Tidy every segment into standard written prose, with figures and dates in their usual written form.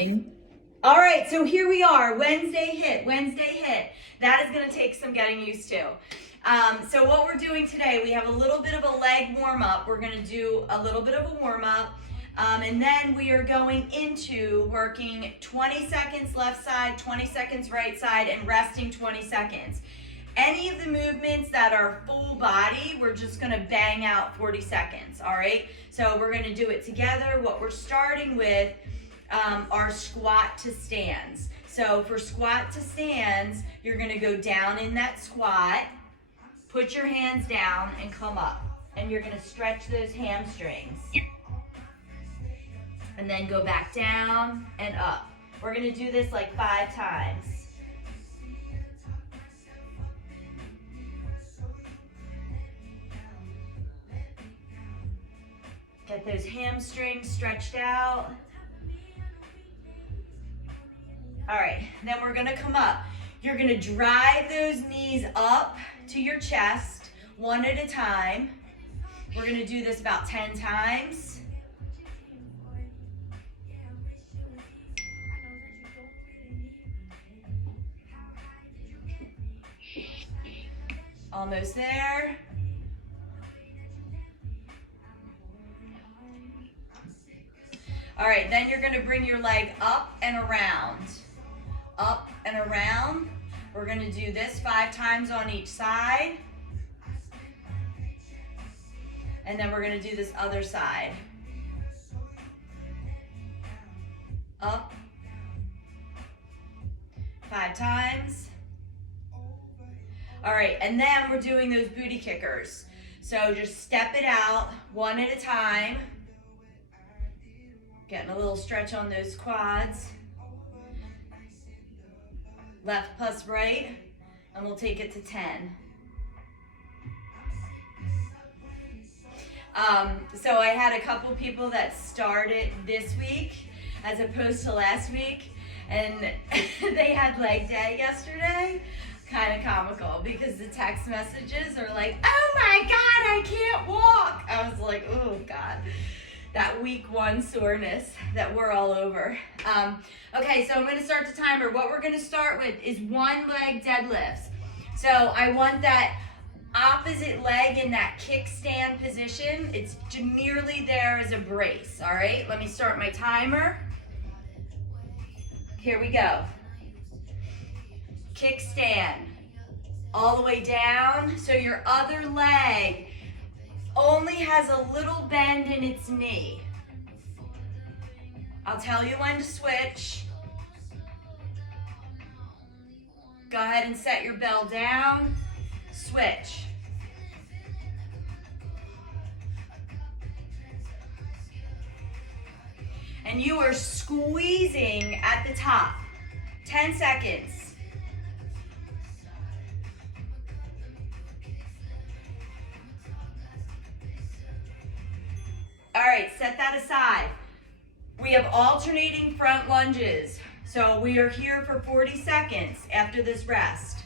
fine. All right, so here we are, Wednesday hit, Wednesday hit. That is gonna take some getting used to. So what we're doing today, we have a little bit of a leg warm up. We're gonna do a little bit of a warm up. And then we are going into working 20 seconds left side, 20 seconds right side, and resting 20 seconds. Any of the movements that are full body, we're just gonna bang out 40 seconds, all right? So we're gonna do it together. What we're starting with are squat to stands. So for squat to stands, you're gonna go down in that squat, put your hands down and come up. And you're gonna stretch those hamstrings. And then go back down and up. We're gonna do this like 5 times. Get those hamstrings stretched out. All right, then we're gonna come up. You're gonna drive those knees up to your chest, one at a time. We're gonna do this about 10 times. Almost there. All right, then you're gonna bring your leg up and around. Up and around. We're gonna do this 5 times on each side. And then we're gonna do this other side. Up. 5 times. All right, and then we're doing those booty kickers. So just step it out one at a time. Getting a little stretch on those quads. Left plus right, and we'll take it to 10. So I had a couple people that started this week as opposed to last week, and they had leg day yesterday. Kind of comical because the text messages are like, oh my God, I can't walk. I was like, oh God. That week 1 soreness that we're all over. Okay, so I'm gonna start the timer. What we're gonna start with is 1 leg deadlifts. So I want that opposite leg in that kickstand position. It's nearly there as a brace, all right? Let me start my timer. Here we go. Kickstand, all the way down. So your other leg only has a little bend in its knee. I'll tell you when to switch. Go ahead and set your bell down. Switch. And you are squeezing at the top. 10 seconds. All right, set that aside. We have alternating front lunges. So we are here for 40 seconds after this rest.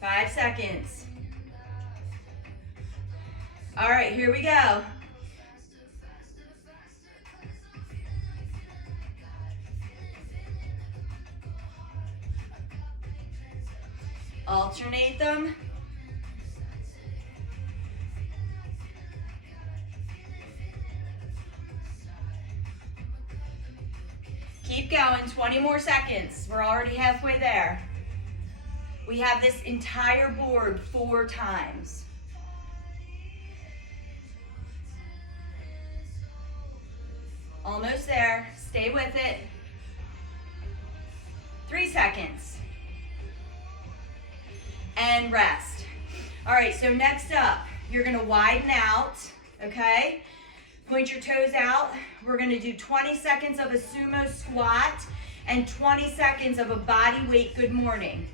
Five seconds. All right, here we go. Alternate them. Keep going, 20 more seconds. We're already halfway there. We have this entire board 4 times. Almost there, stay with it. 3 seconds. And rest. All right, so next up, you're gonna widen out, okay? Point your toes out. We're gonna do 20 seconds of a sumo squat and 20 seconds of a body weight good morning.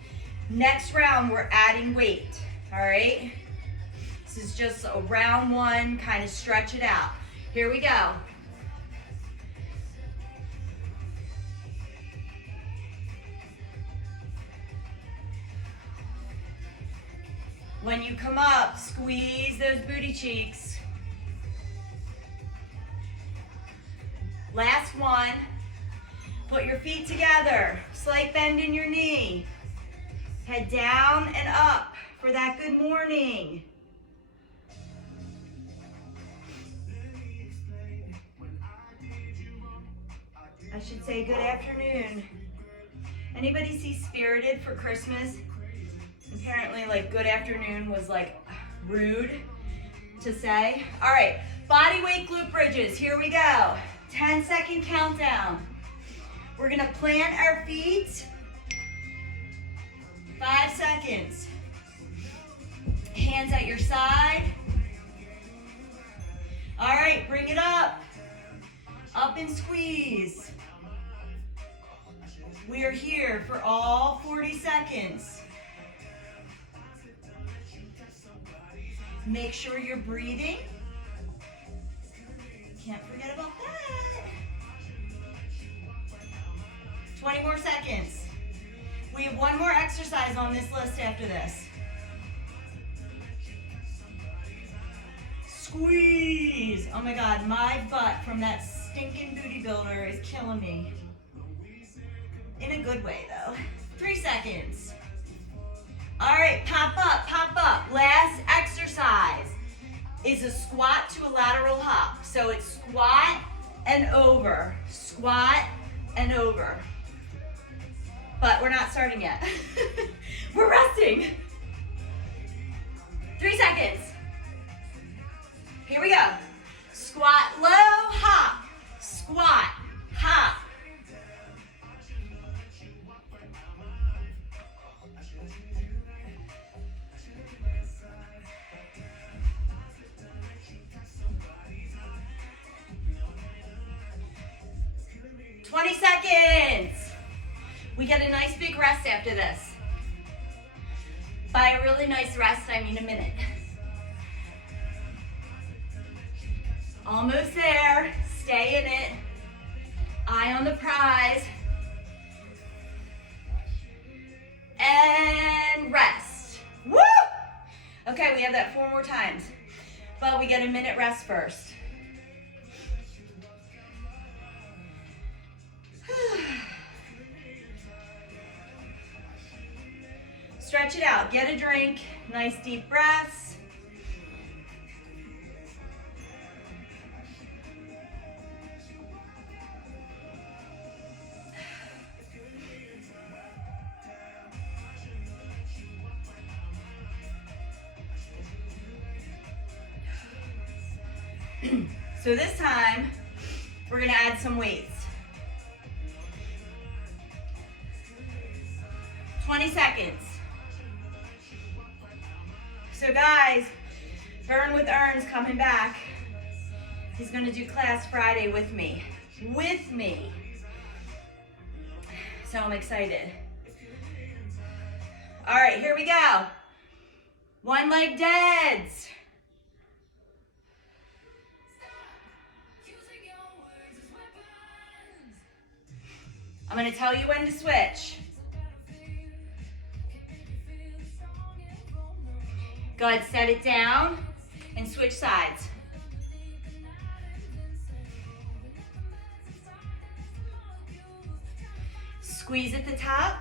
Next round, we're adding weight, all right? This is just a round 1, kind of stretch it out. Here we go. When you come up, squeeze those booty cheeks. Last one. Put your feet together. Slight bend in your knee. Head down and up for that good morning. I should say good afternoon. Anybody see Spirited for Christmas? Apparently, like, good afternoon was like rude to say. All right, body weight glute bridges. Here we go. 10-second countdown. We're gonna plant our feet. 5 seconds. Hands at your side. All right, bring it up. Up and squeeze. We are here for all 40 seconds. Make sure you're breathing. Can't forget about that. 20 more seconds. We have one more exercise on this list after this. Squeeze. Oh my God, my butt from that stinking booty builder is killing me. In a good way though. 3 seconds. All right, pop up, pop up. Last exercise is a squat to a lateral hop. So it's squat and over, squat and over. But we're not starting yet. We're resting. 3 seconds. Here we go. Squat low, hop. Squat, hop. Seconds. We get a nice big rest after this. By a really nice rest, I mean a minute. Almost there. Stay in it. Eye on the prize. And rest. Woo! Okay, we have that 4 more times. But we get a minute rest first. Stretch it out. Get a drink. Nice deep breaths. So this time, we're going to add some weights. 20 seconds. So guys, Burn with Earn's coming back. He's going to do class Friday with me. So I'm excited. All right, here we go. 1 leg deads. I'm going to tell you when to switch. Go ahead, set it down and switch sides. Squeeze at the top.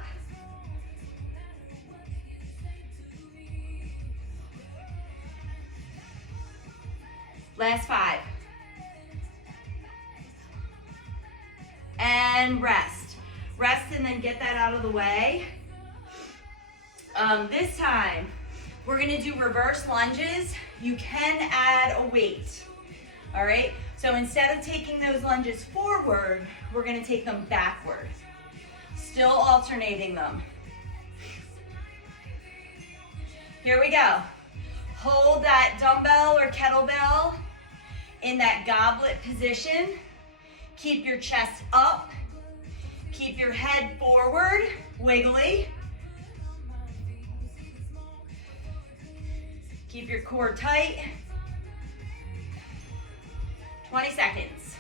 Last 5. And rest. Rest and then get that out of the way. This time, we're gonna do reverse lunges. You can add a weight, all right? So instead of taking those lunges forward, we're gonna take them backward. Still alternating them. Here we go. Hold that dumbbell or kettlebell in that goblet position. Keep your chest up. Keep your head forward, wiggly. Keep your core tight. 20 seconds.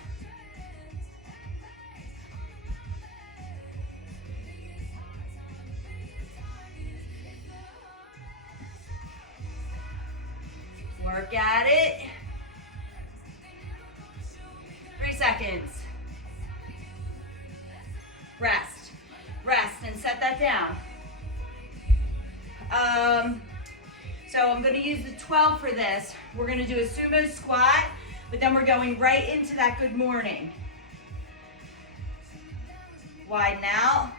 Work at it. 3 seconds. rest, rest, and set that down. So I'm going to use the 12 for this. We're going to do a sumo squat, but then we're going right into that good morning. Widen out.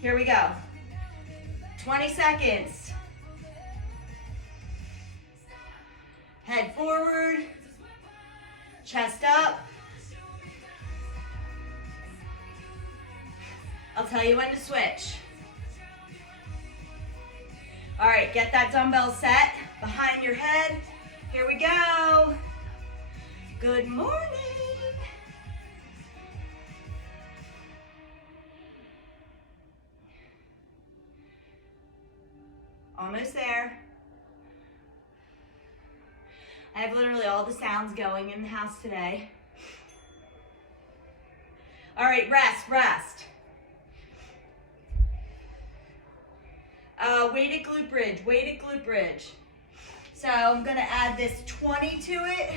Here we go. 20 seconds. Head forward, chest up. I'll tell you when to switch. All right, get that dumbbell set behind your head. Here we go. Good morning. Almost there. I have literally all the sounds going in the house today. All right, rest, rest. Weighted glute bridge, weighted glute bridge. So I'm gonna add this 20 to it.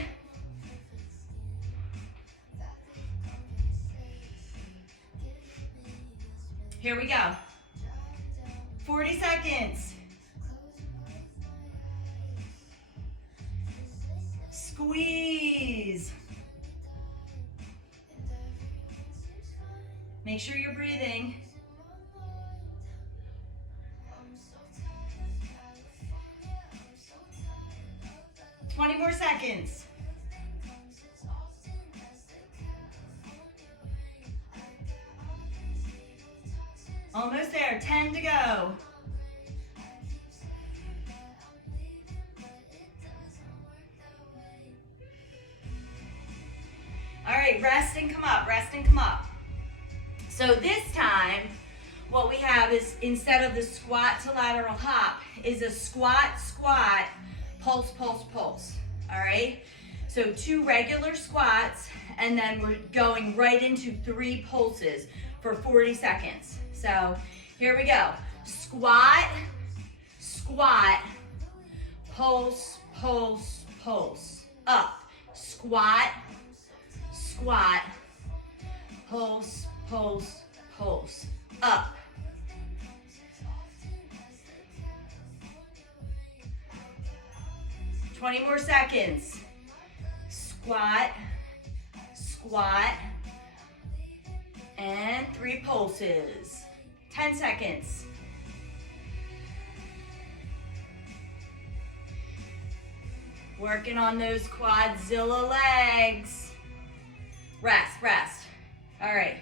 Here we go. 40 seconds. Squeeze. Make sure you're breathing. Twenty more seconds. Almost there, 10 to go. All right, rest and come up, rest and come up. So this time, what we have is, instead of the squat to lateral hop, is a squat, squat, pulse, pulse, pulse, all right? So 2 regular squats, and then we're going right into 3 pulses for 40 seconds. So here we go. Squat, squat, pulse, pulse, pulse. Up. Squat, squat, pulse, pulse, pulse. Up. Twenty more seconds. Squat, squat, and 3 pulses. 10 seconds. Working on those quadzilla legs. Rest, rest. All right.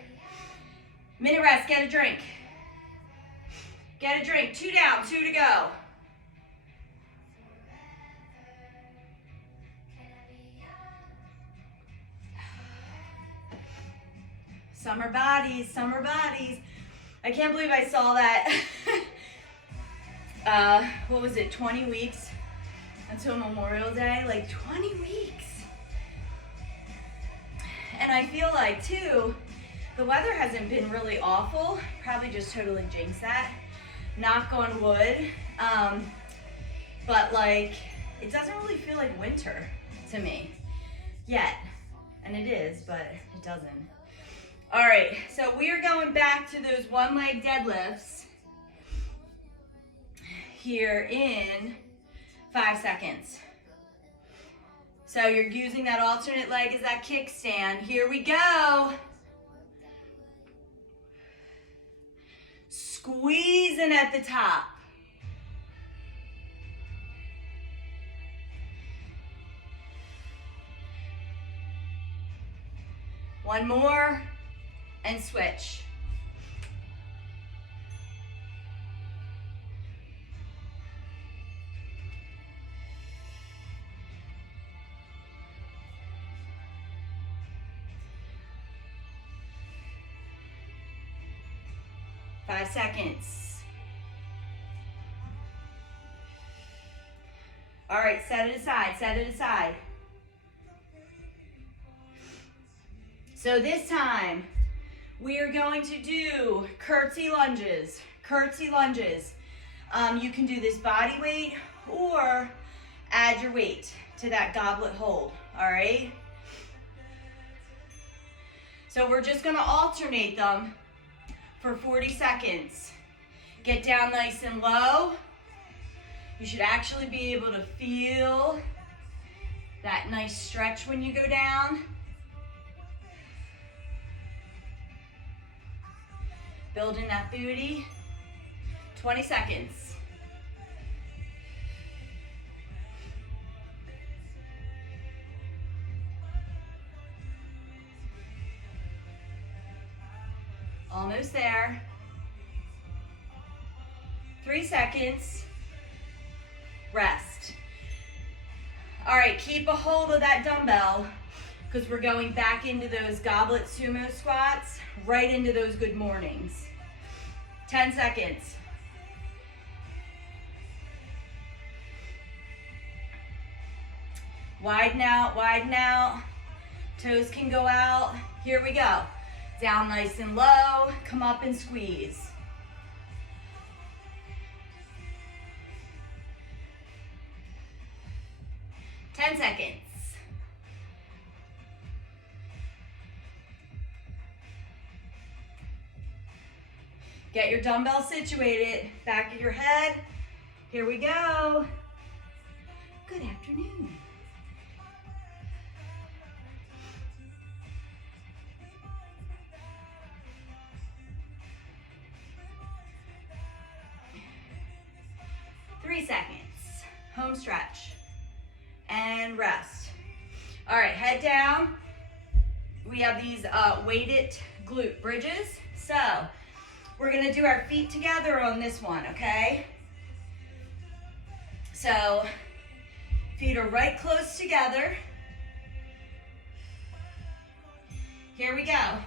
Minute rest, get a drink. Get a drink, 2 down, 2 to go. Summer bodies, summer bodies. I can't believe I saw that. What was it, 20 weeks until Memorial Day? Like 20 weeks. And I feel like too, the weather hasn't been really awful. Probably just totally jinxed that. Knock on wood. But like, it doesn't really feel like winter to me yet. And it is, but it doesn't. All right, so we are going back to those 1-leg deadlifts here in 5 seconds. So you're using that alternate leg as that kickstand. Here we go. Squeezing at the top. One more. And switch. Five seconds. All right, set it aside, set it aside. So this time, we are going to do curtsy lunges, curtsy lunges. You can do this body weight or add your weight to that goblet hold, all right? So we're just gonna alternate them for 40 seconds. Get down nice and low. You should actually be able to feel that nice stretch when you go down. Building that booty. 20 seconds. Almost there. 3 seconds. Rest. All right, keep a hold of that dumbbell because we're going back into those goblet sumo squats, right into those good mornings. 10 seconds. Widen out, widen out. Toes can go out. Here we go. Down nice and low, come up and squeeze. Ten seconds. Get your dumbbell situated, back of your head. Here we go. Good afternoon. Seconds. Home stretch and rest. All right, head down. We have these weighted glute bridges. So we're gonna do our feet together on this one, okay? So feet are right close together. Here we go.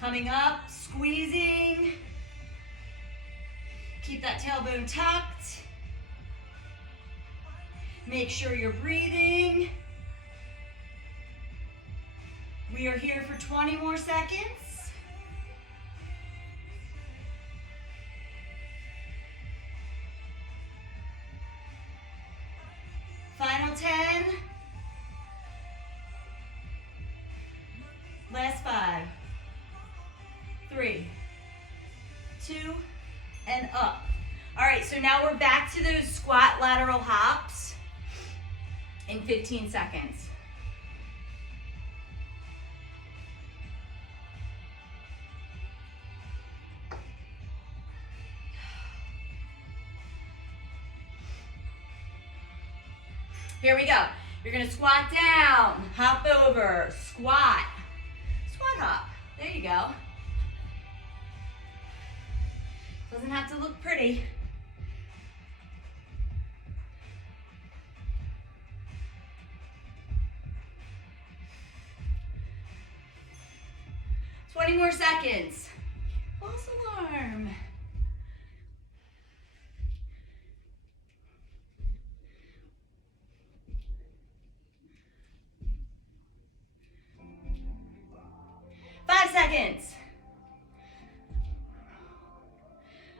Coming up, squeezing. Keep that tailbone tucked. Make sure you're breathing. We are here for 20 more seconds. Final 10. Last 5. 3, 2, and up. All right, so now we're back to those squat lateral hops in 15 seconds. Here we go. You're gonna squat down, hop over, squat, squat hop. There you go. Doesn't have to look pretty. Twenty more seconds. False alarm. Seconds.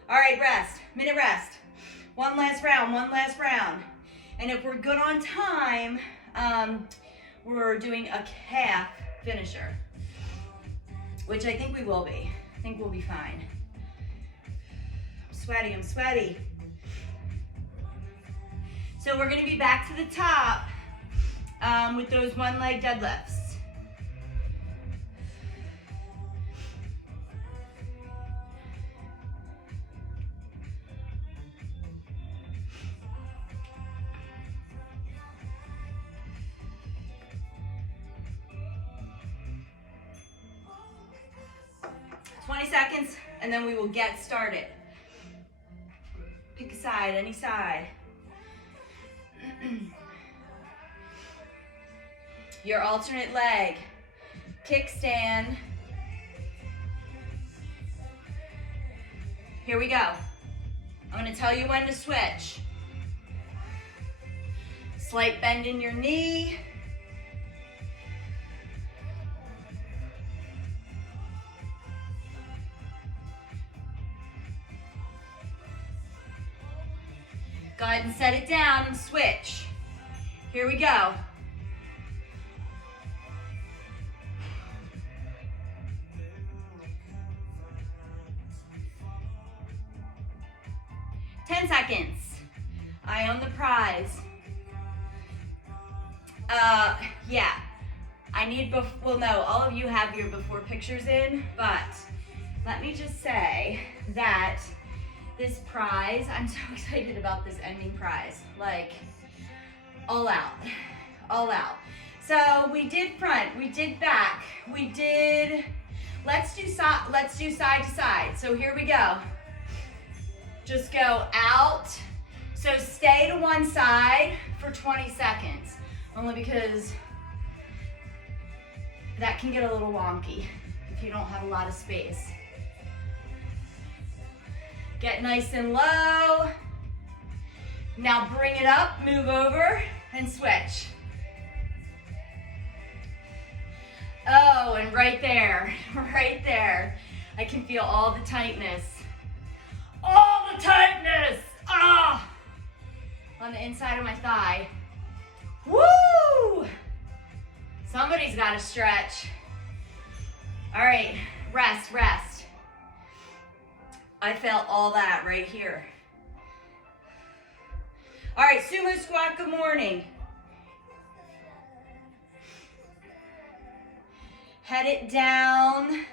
All right, rest, minute rest. One last round. And if we're good on time, we're doing a calf finisher, which I think we will be. I think we'll be fine. I'm sweaty. So we're gonna be back to the top with those one leg deadlifts. Seconds, and then we will get started. Pick a side, any side. Your alternate leg. Kickstand. Here we go. I'm going to tell you when to switch. Slight bend in your knee. Go ahead and set it down and switch. Here we go. Ten seconds. Eye on the prize. Yeah. I need well, no, all of you have your before pictures in, but let me just say that this prize, I'm so excited about this ending prize. Like, all out, all out. So we did front, we did back, we did, let's do side to side. So here we go. Just go out. So stay to one side for 20 seconds, only because that can get a little wonky if you don't have a lot of space. Get nice and low. Now bring it up, move over, and switch. Oh, and right there, I can feel all the tightness. All the tightness! Ah! On the inside of my thigh. Woo! Somebody's got to stretch. All right, rest, rest. I felt all that right here. All right, sumo squat, good morning. Head it down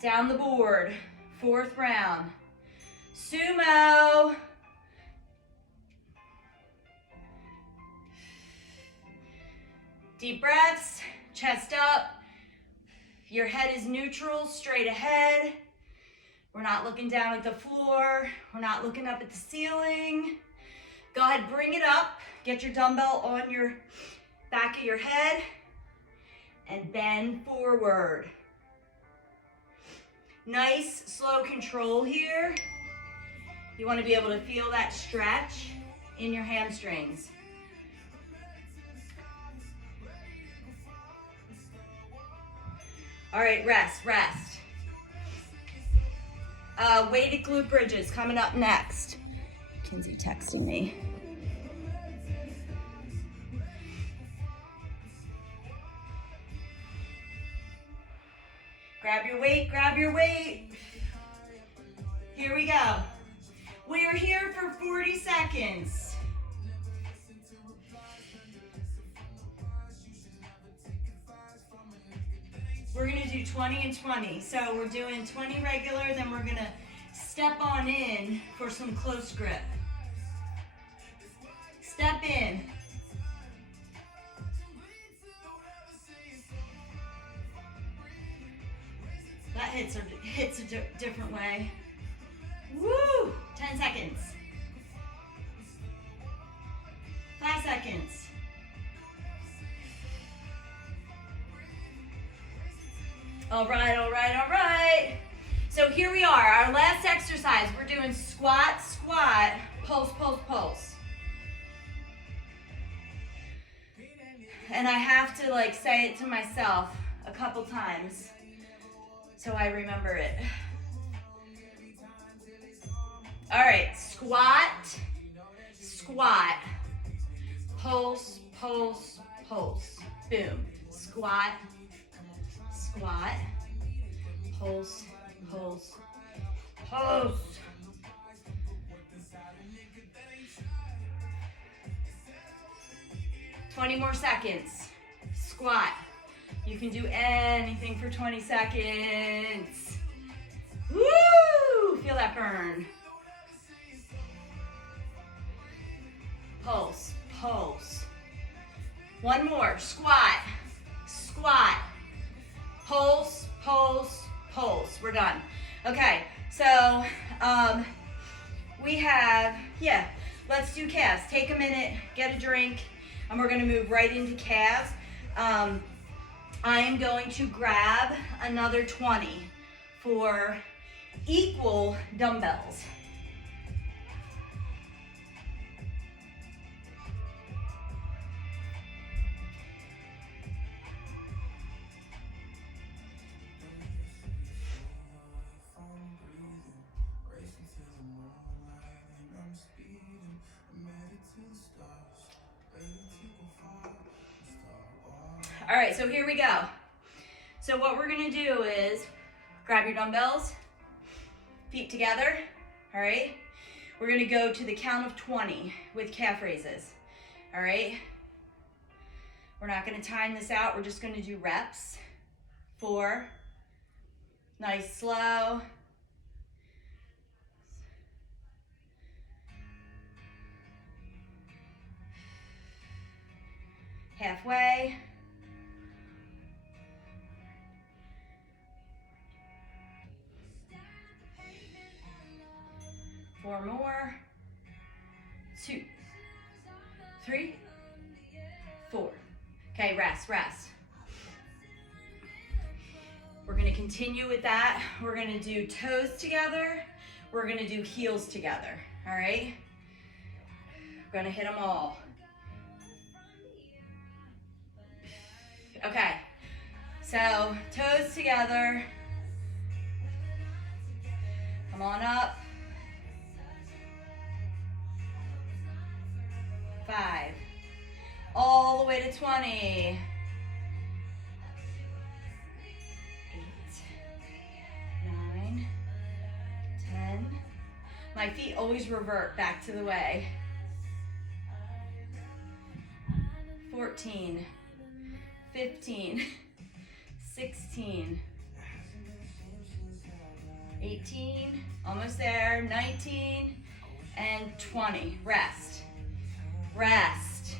the board. Fourth round. Sumo. Deep breaths, chest up. Your head is neutral, straight ahead. We're not looking down at the floor. We're not looking up at the ceiling. Go ahead, bring it up. Get your dumbbell on your back of your head and bend forward. Nice, slow control here. You want to be able to feel that stretch in your hamstrings. All right, rest, rest. Weighted glute bridges coming up next. Kinsey texting me. Grab your weight, grab your weight. Here we go. We are here for 40 seconds. We're gonna do 20 and 20. So we're doing 20 regular, then we're gonna step on in for some close grip. Step in. That hits a different way. Woo! 10 seconds. 5 seconds. All right, all right, all right. So here we are, our last exercise. We're doing squat, squat, pulse, pulse, pulse. And I have to like say it to myself a couple times so I remember it. All right, squat, squat, pulse, pulse, pulse. Boom. Squat, squat, pulse, pulse, pulse. Twenty more seconds. Squat. You can do anything for 20 seconds. Woo! Feel that burn. Pulse, pulse. One more. Squat, squat. Pulse, pulse, pulse. We're done. Okay, so we have, let's do calves. Take a minute, get a drink, and we're gonna move right into calves. I am going to grab another 20 for equal dumbbells. right, so here we go. So what we're gonna do is grab your dumbbells, feet together, all right? We're gonna go to the count of 20 with calf raises, all right? We're not gonna time this out, we're just gonna do reps. 4, nice, slow. Halfway. 4 more. 2, 3, 4. Okay, rest, rest. We're gonna continue with that. We're gonna do toes together. We're gonna do heels together, all right? We're gonna hit them all. Okay, so toes together. Come on up. 5, all the way to 20. 8, 9, 10. My feet always revert back to the way. 14, 15, 16, 18, almost there, 19, and 20. Rest. Rest.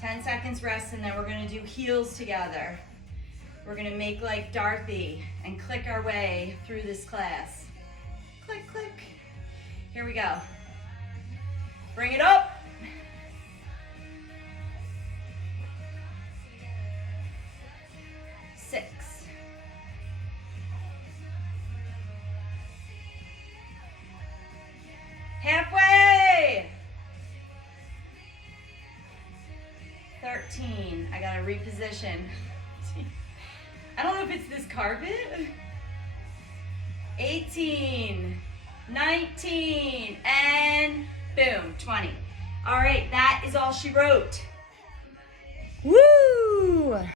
10 seconds rest, and then we're gonna do heels together. We're gonna make like Dorothy and click our way through this class. Click, click. Here we go. Bring it up. 6. Halfway. 13. I gotta reposition. I don't know if it's this carpet. 18, 19, and boom, 20. All right, that is all she wrote. Woo!